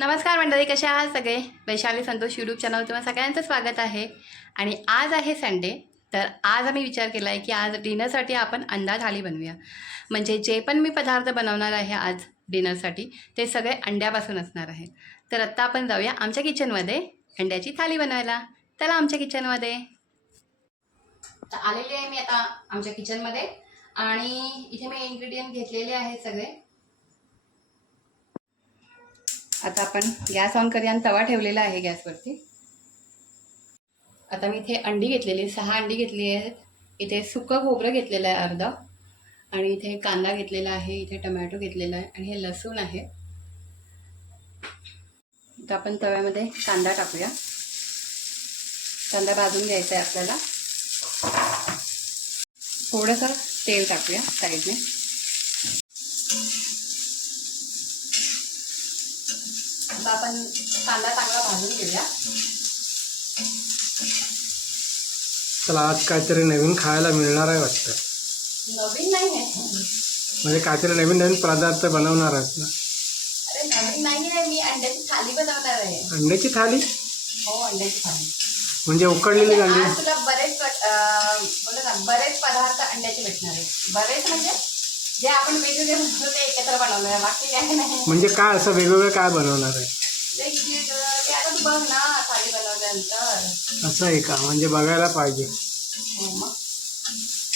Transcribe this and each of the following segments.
नमस्कार मंडळी कसे आहात सगळे? वैशाली संतोष यूट्यूब चॅनल तुम्हाला सगळ्यांचं स्वागत आहे. आणि आज आहे संडे तर आज आम्ही विचार केला आहे की आज डिनरसाठी आपण अंडा थाळी बनवूया. म्हणजे जे पण मी पदार्थ बनवणार आहे आज डिनरसाठी ते सगळे अंड्यापासून असणार आहेत. तर आत्ता आपण जाऊया आमच्या किचनमध्ये अंड्याची थाळी बनवायला. चला आमच्या किचनमध्ये तर आलेली आहे मी आता आमच्या किचनमध्ये आणि इथे मी इन्ग्रेडियंट घेतलेले आहेत सगळे. आता आपण गॅस ऑन करूया आणि तवा ठेवलेला आहे गॅसवरती आता मी इथे अंडी घेतलेली सहा अंडी घेतली आहेत. इथे सुकं खोबरं घेतलेलं आहे अर्धा. आणि इथे कांदा घेतलेला आहे. इथे टमॅटो घेतलेला आहे. आणि हे लसूण आहे. तर आपण तव्यामध्ये कांदा टाकूया. कांदा भाजून घ्यायचा आहे आपल्याला. थोडंसं तेल टाकूया साईडने आता आपण कांदा चांगला भाजून घेऊया. चला आज काहीतरी नवीन खायला मिळणार आहे वाटतं. नवीन नाही आहे. म्हणजे काहीतरी नवीन नवीन पदार्थ बनवणार आहेत ना. अरे नवीन नाही आहे. मी अंड्याची थाली बनवणार आहे. अंड्याची थाली? हो अंड्याची थाली. म्हणजे उकडलेली म्हणजे अंडी? आज तुला बरेच प- अं, बोलू ना बरेच पदार्थ अंड्याचे भेटणार आहे बरेच म्हणजे जे आपण वेगवेगळे म्हणतो ते एकत्र बनवणार आहे. बाकी काही नाही. म्हणजे काय असं वेगवेगळं काय बनवणार आहे? वेगवेगळं ते आता तू बघ ना थाली बनवल्यानंतर असं आहे का? म्हणजे बघायला पाहिजे. हो मग.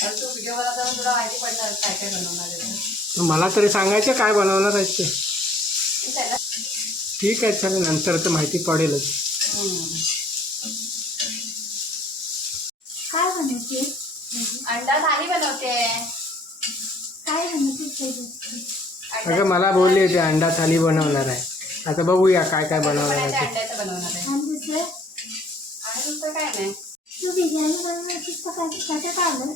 तर तू व्हिडिओ बनवताना तुला माहिती पडणार काय काय बनवणार आहे ते. तर मला तरी सांगायचं काय बनवणार आहेत ते. ठीक आहे चला नंतर तर माहिती पडेलच. काय बनवते? अंडा थाली बनवते. काय बनवते? अगं मला बोलले ते अंडा थाली बनवणार आहे. आता बघूया काय काय बनवणार आहे ते. अंड्याचं बनवणार आहे. आणि दुसरं आणि दुसरं काय नाही. तू बिर्याणी बनवायची कशात आलं?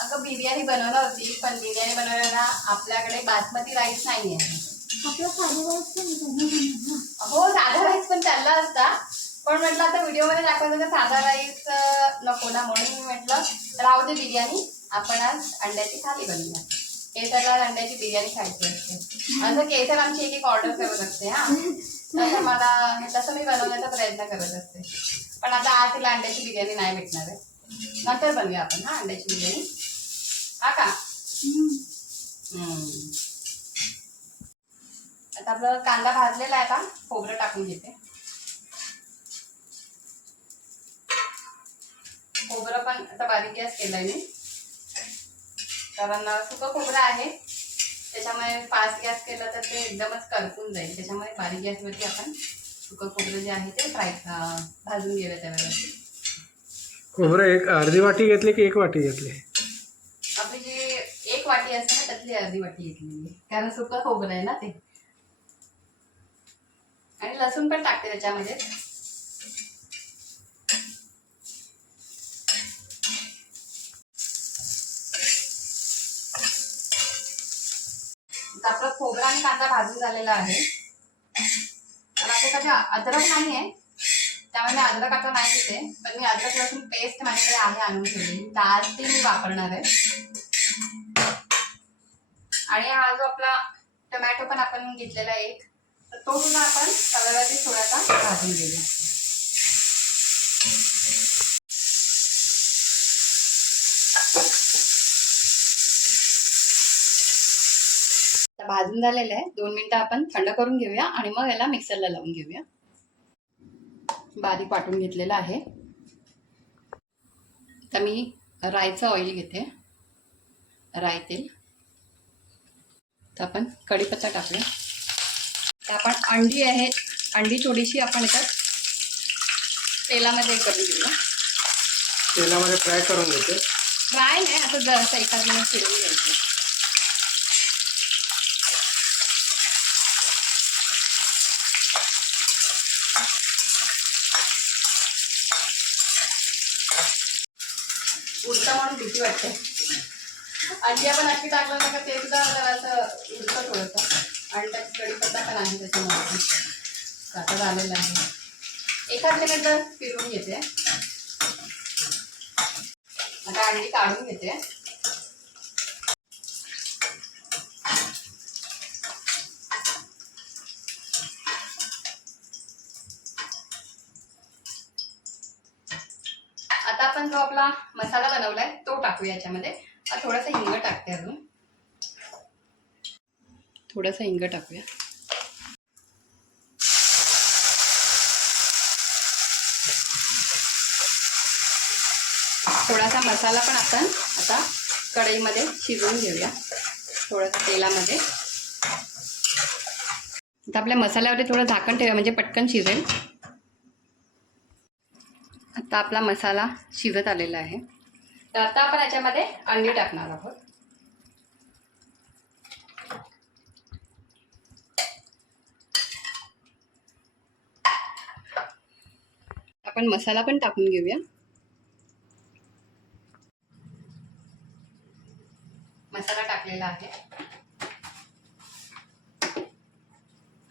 अगं बिर्याणी बनवणार होती पण बिर्याणी बनवायला आपल्याकडे बासमती राईस नाही आहे आपलं साधे राईस पण बनवलं ना हो साधा राईस पण चालला असता. पण म्हटलं आता व्हिडिओमध्ये दाखवायचं तर साधा राईस नको ना म्हणून मी म्हटलं राहू दे बिर्याणी. आपण आज अंड्याची थाली बनवूया. केसरला अंड्याची बिर्याणी खायची असते. असं केसर आमची एक एक ऑर्डर करत असते हा. तसं मला तसं मी बनवण्याचा प्रयत्न करत असते. पण आता आज तिला अंड्याची बिर्याणी नाही भेटणार आहे. नंतर बनवूया आपण हा अंड्याची बिर्याणी. हा का? हम्म. आता आपलं कांदा भाजलेला आहे का खोबरं टाकून घेते. खोबरं पण आता बारीक गॅस केलाय मी. कारण सुकं खोबरं आहे. त्याच्यामुळे फास्ट गॅस केलं तर ते एकदमच करपून जाईल. त्याच्यामुळे बारीक गॅसवरती आपण सुकं खोबरं जे आहे ते फ्राय भाजून घेऊया त्यावेळेला खोबरं एक अर्धी वाटी घेतली की एक वाटी घेतली? आपली जी एक वाटी असते ना त्यातली अर्धी वाटी घेतलेली. आहे. कारण सुकं खोबरं आहे ना ते. आणि लसूण पण टाकते त्याच्यामध्ये. आपला खोबरा आणि कांदा भाजून झालेला आहे. तर आपल्याकडे अद्रक नाही आहे त्यामुळे मी अद्रक आता नाही घेते. पण मी अद्रक लसूण पेस्ट माझ्याकडे आहे आणून ठेवली तर आज ती मी वापरणार आहे. आणि हा जो आपला टोमॅटो पण आपण घेतलेला एक तर तो सुद्धा आपण तव्यावरती थोडासा भाजून घेऊया. भाजून झालेलं आहे. दोन मिनिटं आपण थंड करून घेऊया आणि मग याला मिक्सरला लावून घेऊया. बारीक वाटून घेतलेलं आहे. तर मी राईचं ऑइल घेते. राई तेल. तर आपण कढीपत्ता टाकूया. तर आपण अंडी आहे अंडी थोडीशी आपण याच्यात तेलामध्ये करून घेऊया. तेलामध्ये फ्राय करून घेते. फ्राय नाही असं जरासं एखाद मिनिट फिरवून घ्यायचं उडतं म्हणून भीती वाटते अंडी आपण अशी टाकलं ना का ते सुद्धा मला असं उडतं थोडंसं. आणि त्यात कढीपत्ता पण आहे त्याच्यामध्ये. आता झालेलं आहे. एखाद मिनिट फिरवून घेते. आता अंडी काढून घेते. आपला मसाला बनवलाय तो टाकूया याच्यामध्ये. थोडासा हिंग टाकते अजून. थोडासा हिंग टाकूया. थोडासा मसाला पण आपण आता कढईमध्ये शिजवून घेऊया थोडंसं तेलामध्ये. आता आपल्या मसाल्यावरती थोडं झाकण ठेवा म्हणजे पटकन शिजेल. तर आपला मसाला शिजत आलेला आहे. तर आता आपण याच्यामध्ये अंडी टाकणार आहोत. आपण मसाला पण टाकून घेऊया मसाला टाकलेला आहे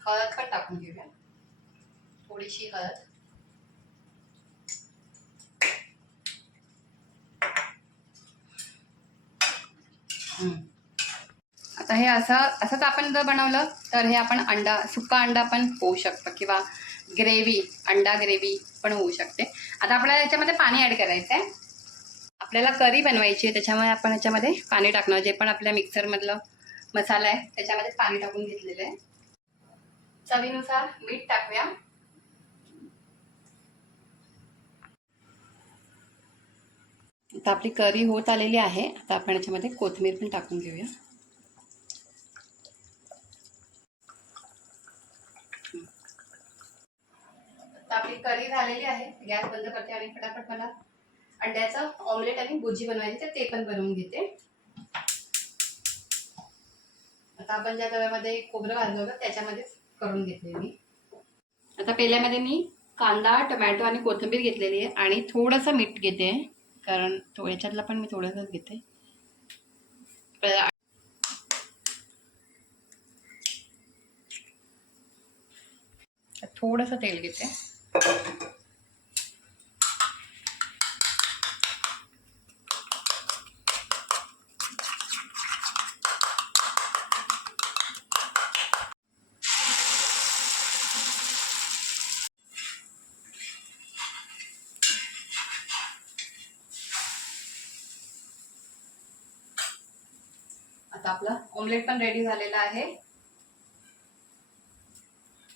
हळद पण टाकून घेऊया थोडीशी हळद हम्म. आता हे असं असंच आपण जर बनवलं तर हे आपण अंडा सुका अंडा पण होऊ शकतं किंवा ग्रेव्ही अंडा ग्रेव्ही पण होऊ शकते. आता आपल्याला याच्यामध्ये पाणी ॲड करायचं आहे आपल्याला करी बनवायची आहे त्याच्यामुळे आपण याच्यामध्ये पाणी टाकणार. जे पण आपल्या मिक्सरमधलं मसाला आहे त्याच्यामध्ये पाणी टाकून घेतलेलं आहे. चवीनुसार मीठ टाकूया. आता आपली करी होत आलेली आहे. आता आपण याच्यामध्ये कोथिंबीर पण टाकून घेऊया. आपली करी झालेली आहे. गॅस बंद करते आणि फटाफट मला अंड्याचं ऑमलेट आणि भुजी बनवायची तर ते पण बनवून घेते. आता आपण ज्या तव्यामध्ये खोबरं भाजलं होतं त्याच्यामध्येच करून घेतले मी. आता पहिल्यामध्ये मी कांदा टोमॅटो आणि कोथिंबीर घेतलेली आहे आणि थोडंसं मीठ घेते. कारण तो याच्यातला पण मी थोडंसंच घेते. थोडंसं तेल घेते. आता आपलं. ऑमलेट पण रेडी झालेलं आहे.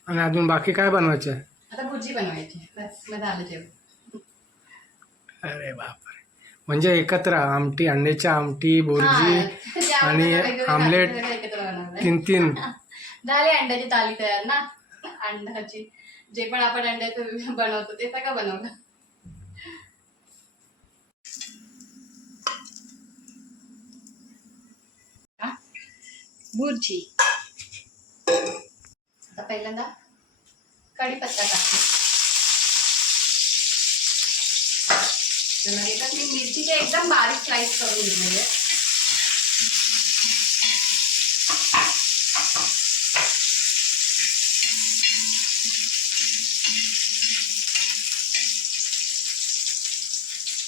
आणि अजून बाकी काय बनवायचं? आहे आता भुर्जी बनवायची. बस मग झालं जेवण. अरे बापरे. म्हणजे एकत्र आमटी अंड्याची आमटी भुर्जी हा, आणि आमलेट एकत्र. तीन तीन. झाली अंड्याची ताली तयार ना? अंड्याची. जे पण आपण अंड्याचं बनवतो ते सगळं बनवलं. भुर्जी आता पहिल्यांदा कढीपत्ता टाकते. मी मिरचीचे एकदम बारीक स्लाइस करून घेतलेले. आहेत.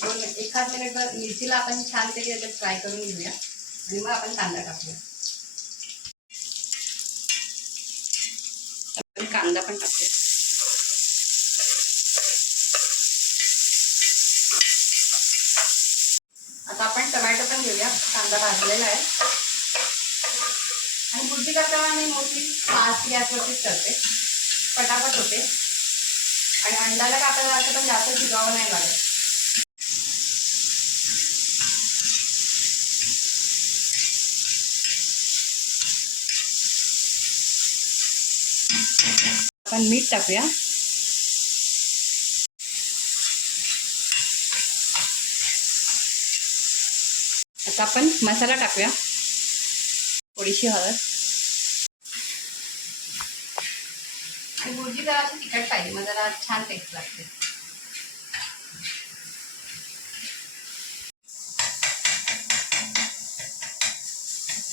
दोन एखाद मिनिटभर मिरचीला आपण छान तरी फ्राय करून घेऊया. आणि मग आपण कांदा टाकूया. कांदा पण टाकूया. आता आपण टोमॅटो पण घेऊया. कांदा भाजलेला आहे. आणि भुर्जी करताना मी मोस्टली फास्ट गॅसवरतीच करते. पटापट होते. आणि अंडाला कापायला असं पण जास्त शिजावं नाही लागत. आपण मीठ टाकूया. आता आपण मसाला टाकूया. थोडीशी हळद. आणि भुर्जी जरा अशी तिखट पाहिजे मग जरा छान टेस्ट लागते.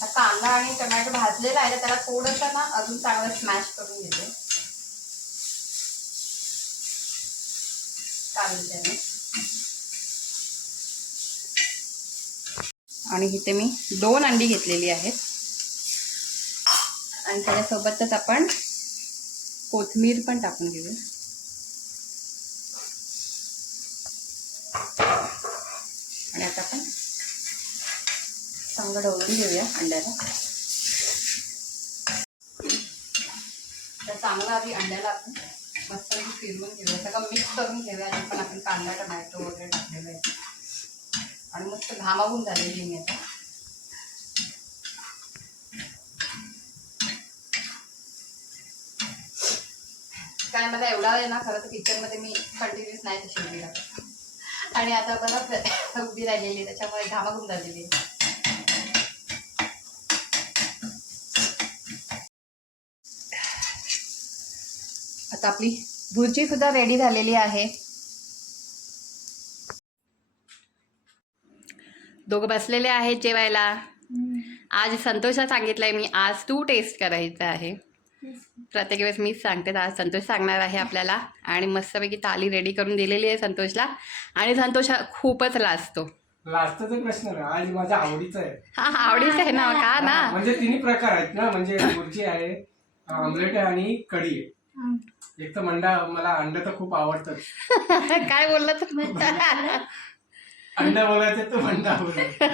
आता कांदा आणि टोमॅटो भाजलेला आहे तर त्याला थोडंसं ना अजून चांगलं स्मॅश करून घेते. कांद्याने आणि इथे मी दोन अंडी घेतलेली आहेत. आणि त्याच्यासोबतच आपण कोथिंबीर पण टाकून घेऊया. आपण चांगलं ढवळून घेऊया अंड्याला. तर चांगलं आधी अंड्याला आपण मस्त फिरवून घेऊया. सगळं मिक्स करून घेऊया. आणि पण आपण कांदा टमॅटो वगैरे टाकलेलं आहे. आणि मस्त घामावून झालेली मी आता. काय मला एवढा आहे ना खरं तर किचनमध्ये मी कंटिन्यूस नाही शिकलेला आणि आता बघा उभी राहिलेली आहे, त्याच्यामुळे घामाघूम झालेली आता आपली भुर्जी सुद्धा रेडी झालेली आहे. दोघं बसलेले आहेत जेवायला. आज संतोषला सांगितलंय मी आज तू टेस्ट करायचं आहे. प्रत्येक वेळेस मीच सांगते आज संतोष सांगणार आहे आपल्याला. आणि मस्तपैकी थाली रेडी करून दिलेली आहे संतोषला. आणि संतोष खूपच लाजतो. लास्टचा प्रश्न नाही. आज माझ्या आवडीचा आहे. हा आवडीचं आहे ना का ना? म्हणजे तिन्ही प्रकार आहेत ना. म्हणजे भुर्जी आहे ऑमलेट आहे आणि कढी आहे. एक तर मंडा मला अंड तर खूप आवडतं. काय बोललं तू? अंड बोलायचं तर मंडा बोलायचं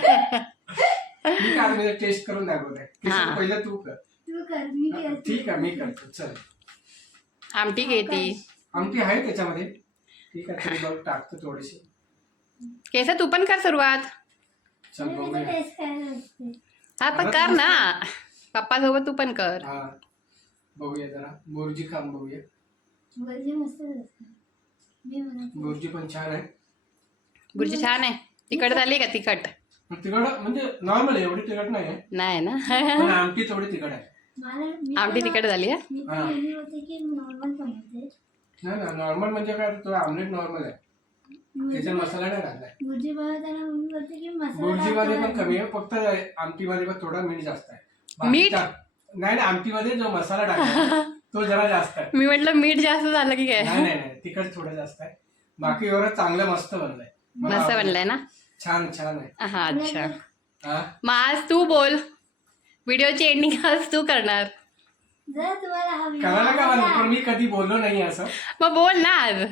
मी काय टेस्ट करून दाखवत हा. पहिलं तू कर. तू कर मी करते. ठीक आहे मी करतो. चल. आमटी घेती. आमटी आहे त्याच्यामध्ये. ठीक आहे टाकतो थोडीशी. केस तू पण कर सुरुवात. चल बघूया. हा पण कर ना. पप्पासोबत तू पण कर. हा. बघूया जरा. बुर्जी खाऊन बघूया. भजी मस्तच असते मी म्हणत. बुर्जी पण छान आहे. बुर्जी छान आहे. तिखट झाली का तिखट? तिखट म्हणजे नॉर्मल आहे एवढी तिखट नाही आहे. नाही ना? पण आमटी थोडी तिखट आहे. मला मी आमटी तिखट झाली आहे? मी तर हा. नेहमी होते की नॉर्मल बनवते. नाही ना नॉर्मल म्हणजे काय तो आमलेट नॉर्मल आहे. त्याच्यात मसाला नाही घातलाय. भुर्जी बनवताना मम्मी बोलते की मसाला बुर्जीमध्ये पण कमी आहे फक्त आमटीमध्ये पण थोडा मीठ जास्त आहे. मीठ? बाकीच्या- नाही नाही आमटीमध्ये जो मसाला टाकला तो जरा जास्त आहे. मी म्हटलं मीठ जास्त झालं की काय? नाही नाही नाही तिखट थोडं जास्त आहे. बाकी एवढं चांगलं मस्त बनलंय. मला मस्त आवडलं. बनलंय ना? छान छान आहे. हा अच्छा. हा? मग आज तू बोल. व्हिडिओची एंडिंग आज तू करणार. जर तुम्हाला हा व्हिडिओ करायला का आवडला- पण मी कधी बोललो नाही असं. मग बोल ना आज.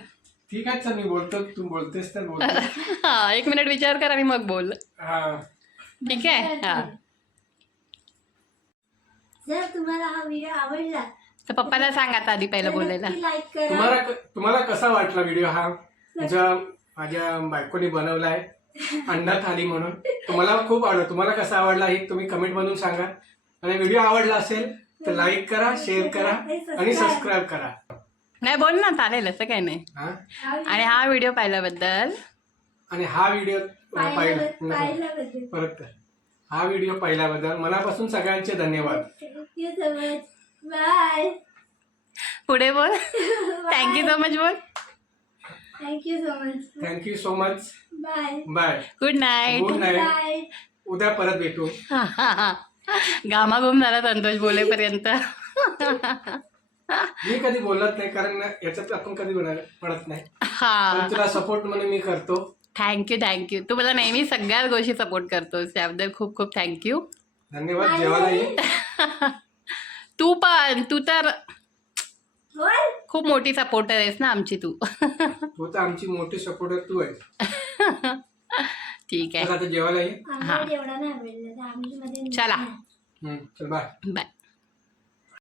ठीक आहे चल मी बोलतो. तू बोलतेस तर बोलतो हा एक मिनिट विचार कर आणि मग बोल. हा. ठीक आहे? हा. जर तुम्हाला हा व्हिडिओ आवडला तर पप्पाला सांग आता आधी पहिलं बोलायला. लाईक करा. तुम्हाला तुम्हाला कसा वाटला व्हिडिओ हा? जो माझ्या बायकोने बनवलाय अंडा थाली म्हणून. तुम्हाला खूप आवडला. तुम्हाला कसा आवडला हे तुम्ही कमेंट मधून सांगा. आणि व्हिडिओ आवडला असेल तर लाईक करा शेअर करा आणि सबस्क्राईब करा. नाही बोल ना चालेल असं काही नाही. हा? आणि हा व्हिडिओ पाहिल्याबद्दल? आणि हा व्हिडिओ पाहिला. पाहिलं पाहिल्याबद्दल. परत कर. हा व्हिडिओ पाहिल्याबद्दल मनापासून सगळ्यांचे धन्यवाद. थँक्यू सो मच बाय पुढे बोल. थँक्यू सो मच बोल. Thank you so much thank you so much bye bye good night good night bye उद्या परत भेटू. घामाघूम झाला संतोष बोलेपर्यंत. मी कधी बोलत नाही कारण याच्यात आपण कधी पडत नाही. हा. पण तुला सपोर्ट म्हणून मी करतो. थँक्यू थँक्यू तू मला नेहमी सगळ्याच गोष्टी सपोर्ट करतोस. त्याबद्दल खूप खूप थँक्यू धन्यवाद तू पण तू तर खूप मोठी सपोर्टर आहेस ना आमची तू. तू तर आमची मोठी सपोर्टर तू आहे ठीक आहे. चल आता जेवायला ये. चल. Bye bye